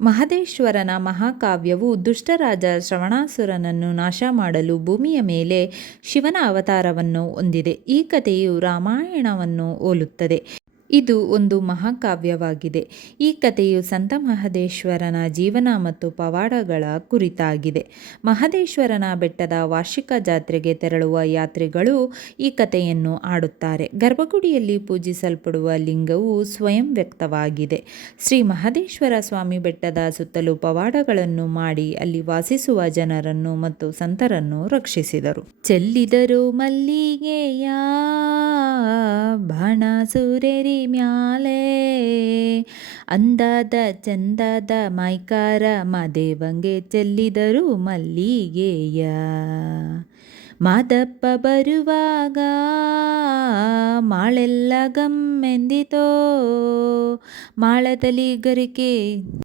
ಮಹದೇಶ್ವರನ ಮಹಾಕಾವ್ಯವು ದುಷ್ಟರಾಜ ಶ್ರವಣಾಸುರನನ್ನು ನಾಶ ಮಾಡಲು ಭೂಮಿಯ ಮೇಲೆ ಶಿವನ ಅವತಾರವನ್ನು ಹೊಂದಿದೆ. ಈ ಕಥೆಯು ರಾಮಾಯಣವನ್ನು ಹೋಲುತ್ತದೆ. ಇದು ಒಂದು ಮಹಾಕಾವ್ಯವಾಗಿದೆ. ಈ ಕಥೆಯು ಸಂತ ಮಹದೇಶ್ವರನ ಜೀವನ ಮತ್ತು ಪವಾಡಗಳ ಕುರಿತಾಗಿದೆ. ಮಹದೇಶ್ವರನ ಬೆಟ್ಟದ ವಾರ್ಷಿಕ ಜಾತ್ರೆಗೆ ತೆರಳುವ ಯಾತ್ರಿಗಳು ಈ ಕಥೆಯನ್ನು ಹಾಡುತ್ತಾರೆ. ಗರ್ಭಗುಡಿಯಲ್ಲಿ ಪೂಜಿಸಲ್ಪಡುವ ಲಿಂಗವು ಸ್ವಯಂ ವ್ಯಕ್ತವಾಗಿದೆ. ಶ್ರೀ ಮಹದೇಶ್ವರ ಸ್ವಾಮಿ ಬೆಟ್ಟದ ಸುತ್ತಲೂ ಪವಾಡಗಳನ್ನು ಮಾಡಿ ಅಲ್ಲಿ ವಾಸಿಸುವ ಜನರನ್ನು ಮತ್ತು ಸಂತರನ್ನು ರಕ್ಷಿಸಿದರು. ಚೆಲ್ಲಿದರು ಮಲ್ಲಿಗೆಯ ಬಾಣ ಸುರೇರಿ ಮ್ಯಾಲೆ, ಅಂದದ ಚಂದದ ಮೈಕಾರ ಮಾದೇವಂಗೆ ಚೆಲ್ಲಿದರು ಮಲ್ಲಿಗೆಯ. ಮಾದಪ್ಪ ಬರುವಾಗ ಮಾಳೆಲ್ಲ ಗಮ್ಮೆಂದಿತೋ, ಮಾಳದಲ್ಲಿ ಗರಿಕೆ